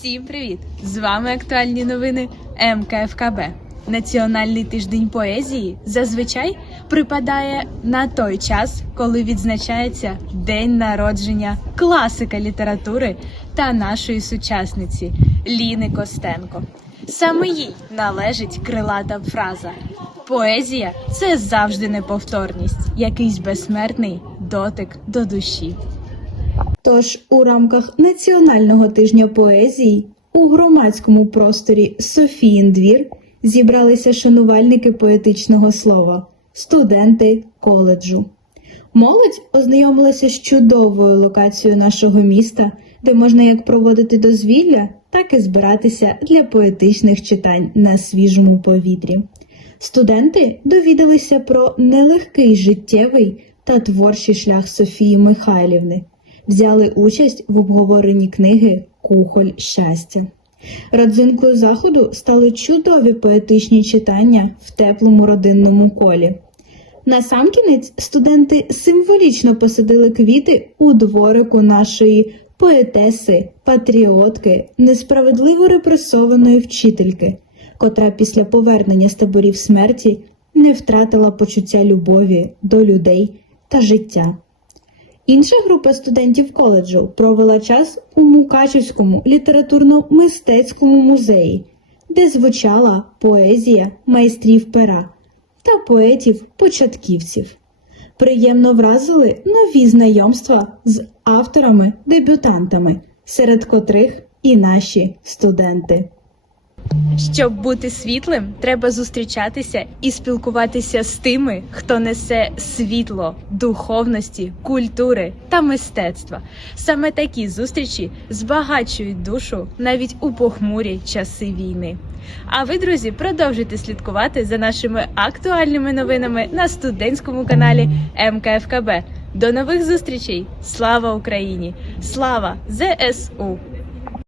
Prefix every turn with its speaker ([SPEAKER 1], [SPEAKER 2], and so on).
[SPEAKER 1] Всім привіт! З вами актуальні новини МКФКБ. Національний тиждень поезії зазвичай припадає на той час, коли відзначається день народження класика літератури та нашої сучасниці Ліни Костенко. Саме їй належить крилата фраза: Поезія це завжди неповторність, якийсь безсмертний дотик до душі.
[SPEAKER 2] Тож у рамках Національного тижня поезії у громадському просторі Софіїн двір зібралися шанувальники поетичного слова, студенти коледжу. Молодь ознайомилася з чудовою локацією нашого міста, де можна як проводити дозвілля, так і збиратися для поетичних читань на свіжому повітрі. Студенти довідалися про нелегкий життєвий та творчий шлях Софії Михайлівни взяли участь в обговоренні книги Кухоль щастя. Родзинкою заходу стали чудові поетичні читання в теплому родинному колі. Насамкінець студенти символічно посадили квіти у дворику нашої поетеси, патріотки, несправедливо репресованої вчительки, котра після повернення з таборів смерті не втратила почуття любові до людей та життя. Інша група студентів коледжу провела час у Мукачівському літературно-мистецькому музеї, де звучала поезія майстрів пера та поетів-початківців. Приємно вразили нові знайомства з авторами-дебютантами, серед котрих і наші студенти.
[SPEAKER 1] Щоб бути світлим, треба зустрічатися і спілкуватися з тими, хто несе світло, духовності, культури та мистецтва. Саме такі зустрічі збагачують душу навіть у похмурі часи війни. А ви, друзі, продовжуйте слідкувати за нашими актуальними новинами на студентському каналі МКФКБ. До нових зустрічей! Слава Україні! Слава ЗСУ!